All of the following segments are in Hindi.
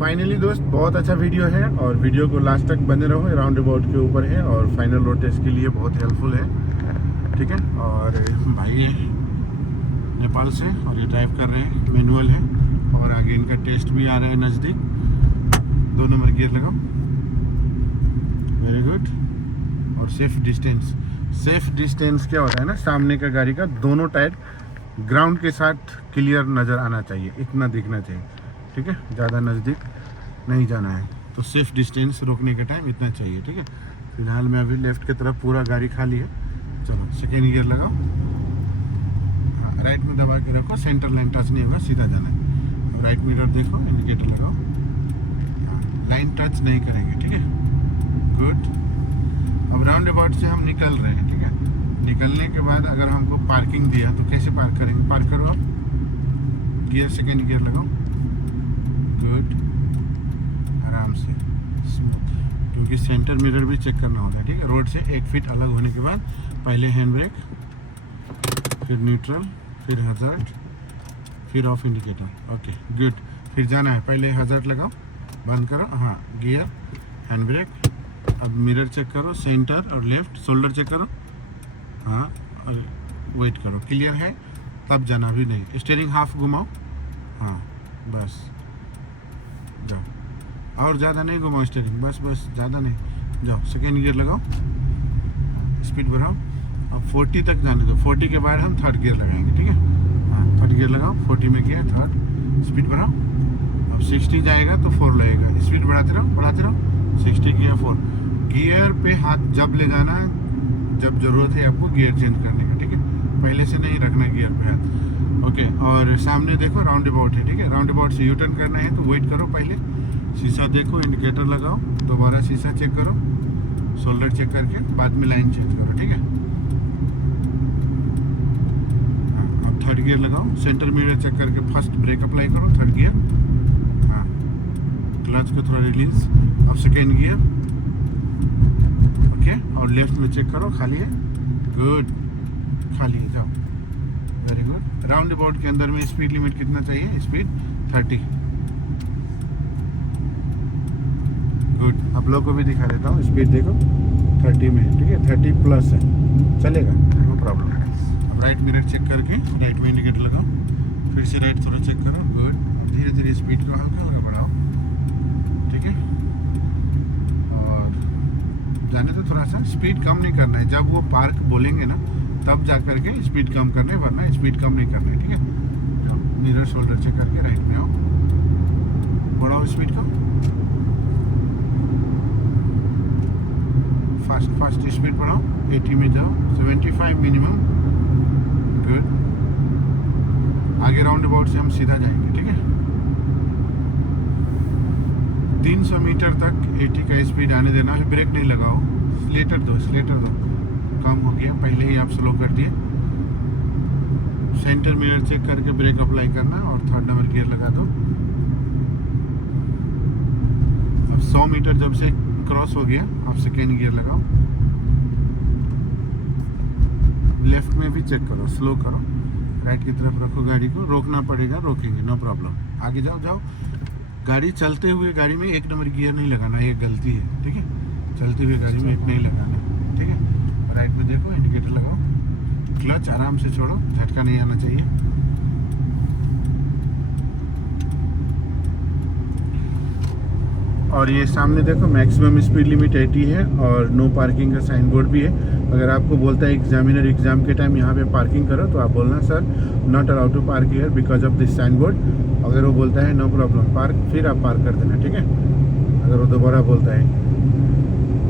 फाइनली दोस्त बहुत अच्छा वीडियो है और वीडियो को लास्ट तक बने रहो। राउंड अबाउट के ऊपर है और फाइनल रोड टेस्ट के लिए बहुत हेल्पफुल है। ठीक है, और भाई नेपाल से और ये ड्राइव कर रहे हैं, मैनुअल है और आगे इनका टेस्ट भी आ रहा है नज़दीक। 2 नंबर गियर लगाओ, वेरी गुड। और सेफ डिस्टेंस क्या होता है ना, सामने का गाड़ी का दोनों टायर ग्राउंड के साथ क्लियर नज़र आना चाहिए, इतना दिखना चाहिए। ठीक है, ज़्यादा नज़दीक नहीं जाना है, तो सेफ डिस्टेंस रोकने के टाइम इतना चाहिए। ठीक है, फिलहाल मैं अभी लेफ्ट की तरफ पूरा गाड़ी खाली है। चलो सेकेंड गियर लगाओ, हाँ राइट में दबा के रखो, सेंटर लाइन टच नहीं होगा, सीधा जाना है। राइट मिरर देखो, इंडिकेटर लगाओ, हाँ लाइन टच नहीं करेंगे। ठीक है, गुड। अब राउंड अबाउट से हम निकल रहे हैं। ठीक है, निकलने के बाद अगर हमको पार्किंग दिया तो कैसे पार्क करेंगे? पार्क करो आप, गियर सेकेंड गियर लगाओ, गुड, आराम से स्मूथ, क्योंकि सेंटर मिरर भी चेक करना होता है। ठीक है, रोड से 1 फीट अलग होने के बाद पहले हैंड ब्रेक, फिर न्यूट्रल, फिर हज़ार्ड, फिर ऑफ इंडिकेटर। ओके गुड, फिर जाना है, पहले हज़ार्ड लगाओ, बंद करो, हाँ गियर, हैंड ब्रेक। अब मिरर चेक करो, सेंटर और लेफ्ट, शोल्डर चेक करो, हाँ और वेट करो, क्लियर है तब जाना, भी नहीं। स्टीयरिंग हाफ घुमाओ, हाँ बस जाओ, और ज़्यादा नहीं घुमाओ स्टीयरिंग, बस बस ज़्यादा नहीं, जाओ सेकेंड गियर लगाओ, स्पीड बढ़ाओ। अब 40 तक जाने दो, 40 के बाद हम थर्ड गियर लगाएंगे। ठीक है, हाँ थर्ड गियर लगाओ, 40 में गियर थर्ड, स्पीड बढ़ाओ। अब 60 जाएगा तो 4 लगेगा, स्पीड बढ़ाते रहो, 60 गियर 4। गियर पे हाथ जब ले जाना जब ज़रूरत है आपको गियर चेंज करने का। ठीक है, पहले से नहीं रखना गियर पे हाथ। ओके, और सामने देखो राउंड अबाउट है। ठीक है, राउंड अबाउट से यू टर्न करना है तो वेट करो, पहले शीशा देखो, इंडिकेटर लगाओ, दोबारा शीशा चेक करो, शोल्डर चेक करके बाद में लाइन चेंज करो। ठीक है, हाँ अब थर्ड गियर लगाओ, सेंटर मिरर चेक करके फर्स्ट ब्रेक अप्लाई करो, थर्ड गियर, हाँ क्लच को थोड़ा रिलीज। अब सेकेंड गियर, ओके, और लेफ्ट में चेक करो, खाली है, गुड, खाली है, जाओ, वेरी गुड। राउंड अबाउट के अंदर में स्पीड लिमिट कितना चाहिए? Speed 30, good. आप लोग को भी दिखा देता हूँ, स्पीड देखो 30 में है। ठीक है, 30 प्लस है, चलेगा, नो प्रॉब्लम। अब राइट मिरर चेक करके राइट में इंडिकेटर लगाओ, फिर से राइट थोड़ा चेक करो, गुड। अब धीरे धीरे स्पीड को हल्का हल्का बढ़ाओ। ठीक है, और जाने तो थोड़ा सा स्पीड कम नहीं करना है, जब वो पार्क बोलेंगे ना तब जा करके स्पीड कम करना है, वरना स्पीड कम नहीं करना है। ठीक है, मिरर शोल्डर चेक करके राइट में आओ, बढ़ाओ स्पीड को, फास्ट स्पीड बढ़ाओ, 80 में जाओ, 75 मिनिमम, गुड। आगे राउंड अबाउट से हम सीधा जाएंगे। ठीक है, 300 मीटर तक 80 का स्पीड आने देना है, ब्रेक नहीं लगाओ, स्लेटर दो, कम हो गया, पहले ही आप स्लो कर दिए। सेंटर मिरर चेक करके ब्रेक अप्लाई करना और थर्ड नंबर गियर लगा दो। अब 100 मीटर जब से क्रॉस हो गया, आप सेकेंड गियर लगाओ, लेफ्ट में भी चेक करो, स्लो करो, राइट की तरफ रखो गाड़ी को, रोकना पड़ेगा, रोकेंगे, नो प्रॉब्लम, आगे जाओ। गाड़ी चलते हुए गाड़ी में 1 नंबर गियर नहीं लगाना, ये गलती है। ठीक है, चलते हुए गाड़ी में 1 नहीं लगाना। ठीक है, राइट में देखो, इंडिकेटर लगाओ, क्लच आराम से छोड़ो, झटका नहीं आना चाहिए। और ये सामने देखो, मैक्सिमम स्पीड लिमिट 80 है और नो पार्किंग का साइन बोर्ड भी है। अगर आपको बोलता है एग्जामिनर एग्जाम के टाइम यहाँ पे पार्किंग करो, तो आप बोलना sir not allowed to park here because of this sign board. अगर वो बोलता है नो प्रॉब्लम पार्क, फिर आप पार्क कर देना। ठीक है, अगर वो दोबारा बोलता है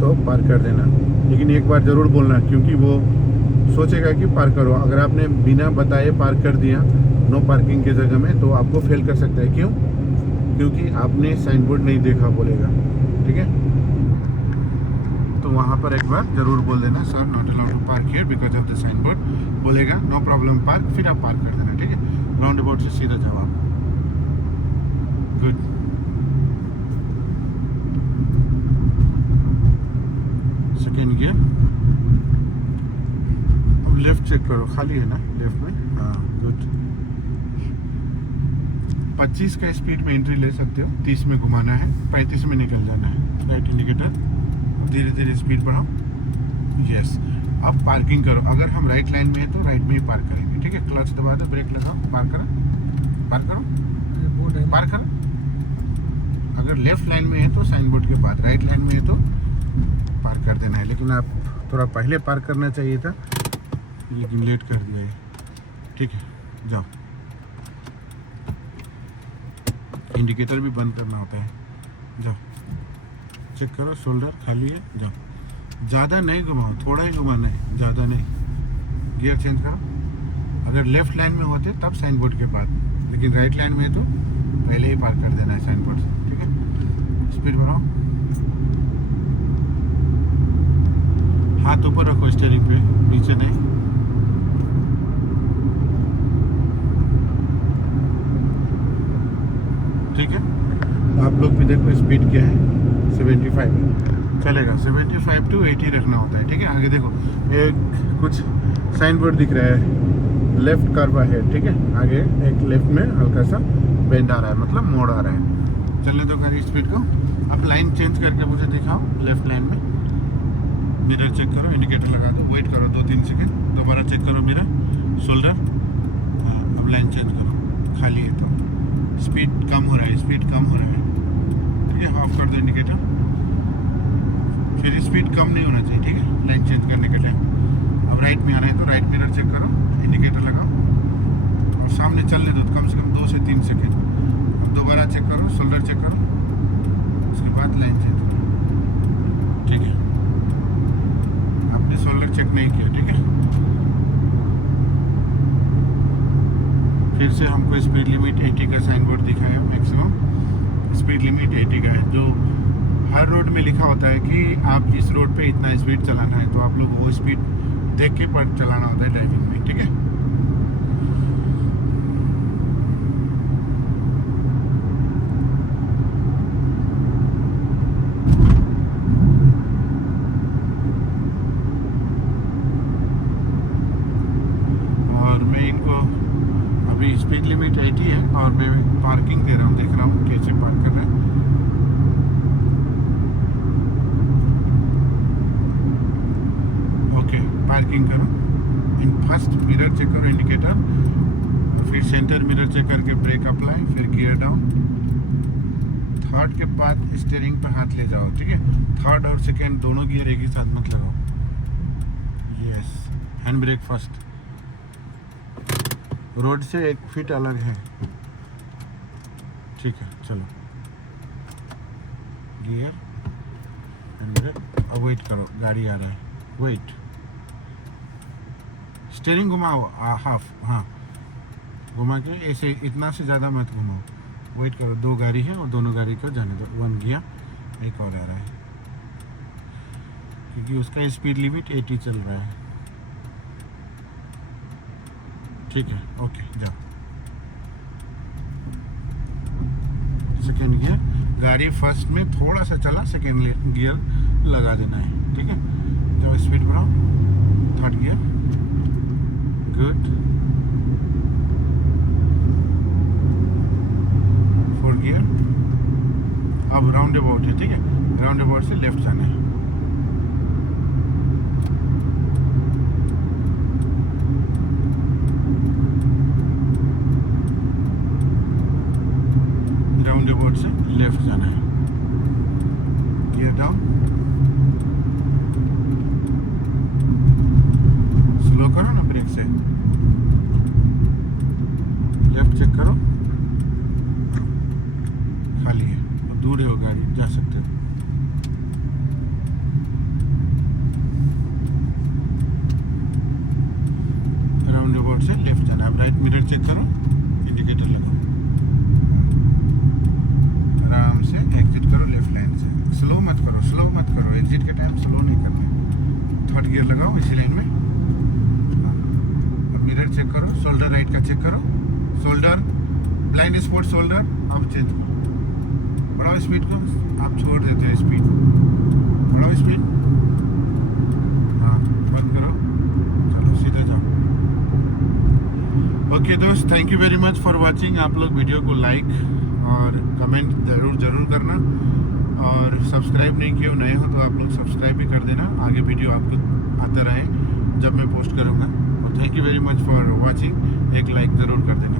तो पार्क कर देना, लेकिन एक बार ज़रूर बोलना, क्योंकि वो सोचेगा कि पार्क करो। अगर आपने बिना बताए पार्क कर दिया नो पार्किंग की जगह में, तो आपको फेल कर सकता है। क्यों? क्योंकि आपने साइन बोर्ड नहीं देखा बोलेगा। ठीक है, तो वहाँ पर एक बार ज़रूर बोल देना sir not allowed to park here because of the sign board, बोलेगा नो प्रॉब्लम पार्क, फिर आप पार्क कर देना। ठीक है, राउंड अबाउट से सीधा जाओ आप, गुड। सेकेंड गियर, अब लेफ्ट चेक करो, खाली है ना लेफ्ट में, हाँ गुड। 25 का स्पीड में एंट्री ले सकते हो, 30 में घुमाना है, 35 में निकल जाना है। राइट इंडिकेटर, धीरे धीरे स्पीड बढ़ाओ। यस, अब पार्किंग करो। अगर हम राइट लाइन में है तो राइट में ही पार्क करेंगे, ठीक है। क्लच दबा दो, ब्रेक लगाओ, पार्क करो, पार्क करो, पार्क करो। अगर लेफ्ट लाइन में है तो साइन बोर्ड के बाद, राइट लाइन में है तो पार्क कर देना है। लेकिन आप थोड़ा पहले पार्क करना चाहिए था, लेकिन लेट कर दिया है, ठीक है। जाओ, इंडिकेटर भी बंद करना होता है। जाओ, चेक करो, शोल्डर खाली है। जाओ, ज़्यादा नहीं घुमाओ, थोड़ा ही घुमाना है, ज़्यादा नहीं। गियर चेंज करो। अगर लेफ्ट लाइन में होते तब साइन बोर्ड के बाद, लेकिन राइट लाइन में है तो पहले ही पार्क कर देना है साइन बोर्ड से, ठीक है। स्पीड बढ़ाओ, हाथ ऊपर रखो स्टीयरिंग पे, नीचे नहीं। ठीक है, आप लोग भी देखो स्पीड क्या है, 75 चलेगा। 75 to 80 रखना होता है, ठीक है। आगे देखो, एक कुछ साइन बोर्ड दिख रहा है, लेफ्ट कर्व है, ठीक है। आगे एक लेफ्ट में हल्का सा बेंड आ रहा है, मतलब मोड़ आ रहा है। चलने दो गाड़ी स्पीड को। अब लाइन चेंज करके मुझे दिखाओ, लेफ्ट लाइन में। मिरर चेक करो, इंडिकेटर लगा दो, वेट करो 2-3 सेकंड, दोबारा चेक करो मिरर, शोल्डर। अब लाइन चेंज करो, खाली है तो स्पीड कम हो रहा है, स्पीड कम हो रहा है, ठीक है। ऑफ कर दो इंडिकेटर, फिर स्पीड कम नहीं होना चाहिए, ठीक है, लाइन चेंज करने के लिए। अब राइट में आना है तो राइट मिरर चेक करो, इंडिकेटर लगाओ और सामने चलने दो कम से कम 2 से 3 सेकंड। अब दोबारा चेक करो, शोल्डर चेक करो, उसके बाद लाइन चेंज करो, ठीक है। आपने शोल्डर चेक नहीं किया, ठीक है। फिर से हमको स्पीड लिमिट 80 का साइन बोर्ड दिखा है, मैक्सिमम स्पीड लिमिट 80 का है, जो हर रोड में लिखा होता है कि आप इस रोड पे इतना स्पीड चलाना है, तो आप लोग वो स्पीड देख के पर चलाना होता है ड्राइविंग में, ठीक है। और मैं इनको अभी स्पीड लिमिट 80 है और मैं पार्किंग दे रहा हूँ, देख रहा हूँ कैसे पार्क कर रहा है। पार्किंग करो, इन फर्स्ट मिरर चेक करो, इंडिकेटर, फिर सेंटर मिरर चेक करके ब्रेक अप्लाई, फिर गियर डाउन। थर्ड के बाद स्टीयरिंग पे हाथ ले जाओ, ठीक है। थर्ड और सेकेंड दोनों गियर एक ही साथ मत लगाओ। Yes, hand brake first, road से 1 फीट अलग है, ठीक है। चलो, गियर, हैंड ब्रेक। अब वेट करो, गाड़ी आ रहा है, वेट। स्टीयरिंग घुमाओ हाफ, हाँ घुमा के, ऐसे इतना से ज़्यादा मत घुमाओ। वेट करो, 2 गाड़ी है और दोनों गाड़ी को जाने दो। 1 गया, एक और आ रहा है, क्योंकि उसका स्पीड लिमिट 80 चल रहा है, ठीक है। ओके, जाओ। सेकेंड गियर, गाड़ी फर्स्ट में थोड़ा सा चला, सेकेंड गियर लगा देना है, ठीक है। जाओ, स्पीड बढ़ाओ। Third gear, good. 4th gear. अब राउंड अबाउट है, ठीक है। राउंड अबाउट से लेफ्ट जाना है। राउंड अबाउट से लेफ्ट जाना है, गियर डाउन। स्लो करो ना ब्रेक से, लेफ्ट चेक करो, खाली है, अब दूर हो गाड़ी, जा सकते हो। राउंड अबाउट से लेफ्ट जाना है। अब राइट मिरर चेक करो, इंडिकेटर लगाओ, आराम से एग्जिट करो लेफ्ट लाइन से। स्लो मत करो, स्लो मत करो, एग्जिट के टाइम स्लो नहीं करना है। थर्ड गियर लगाओ इसी लाइन में। मिरर चेक करो, शोल्डर राइट का चेक करो, शोल्डर ब्लाइंड स्पॉट, शोल्डर आप चेंज करो। बढ़ाओ स्पीड को, आप छोड़ देते हैं स्पीड, बढ़ाओ स्पीड, हाँ बंद करो, चलो सीधा जाओ। ओके दोस्त, thank you very much for watching. आप लोग वीडियो को लाइक और कमेंट जरूर करना, और सब्सक्राइब नहीं किए हो, नए हो तो आप लोग सब्सक्राइब भी कर देना, आगे वीडियो आपको आते रहे जब मैं पोस्ट करूँगा। और thank you very much for watching, एक लाइक ज़रूर कर देना।